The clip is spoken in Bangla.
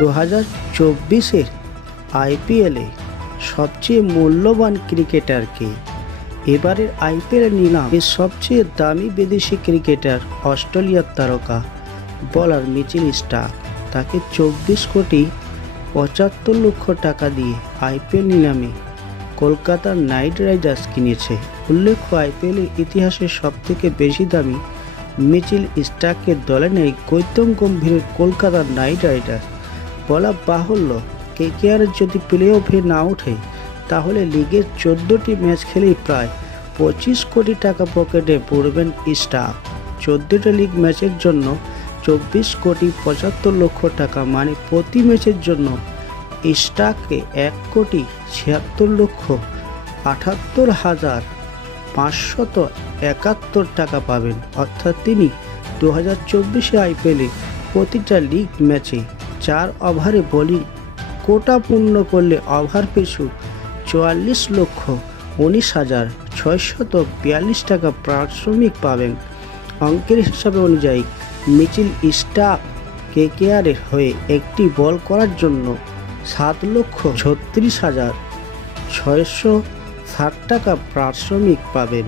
2024-এর আইপিএলে সবচেয়ে মূল্যবান ক্রিকেটারকে। এবারের আইপিএল নিলামে সবচেয়ে দামি বিদেশি ক্রিকেটার অস্ট্রেলিয়ার তারকা বোলার মিচেল স্টার্ক। তাকে 24,75,00,000 টাকা দিয়ে আইপিএল নিলামে কলকাতা নাইট রাইডার্স কিনেছে। উল্লেখ্য, আইপিএলের ইতিহাসে সবথেকে বেশি দামি মিচেল স্টার্কের দলে নেই গৌতম গম্ভীরের কলকাতা নাইট রাইডার্স। বলা বাহুল্য, কেকেআর যদি প্লে অফে না ওঠে তাহলে লিগের 14টি ম্যাচ খেলেই প্রায় 25 কোটি টাকা পকেটে পড়বেন স্টার্ক। 14টি লিগ ম্যাচের জন্য 24,75,00,000 টাকা, মানে প্রতি ম্যাচের জন্য স্টার্ককে 1,78,571 টাকা পাবেন। অর্থাৎ তিনি 2024 আইপিএলে প্রতিটা লিগ ম্যাচে 4 ওভারে বোলিং কোটা পূর্ণ করলে ওভার পিছু 44,19,642 টাকা পারিশ্রমিক পাবেন। অঙ্কের হিসাবে অনুযায়ী মিচেল স্টার্ক কেকেআরের হয়ে একটি বল করার জন্য 7,36,660 টাকা পারিশ্রমিক পাবেন।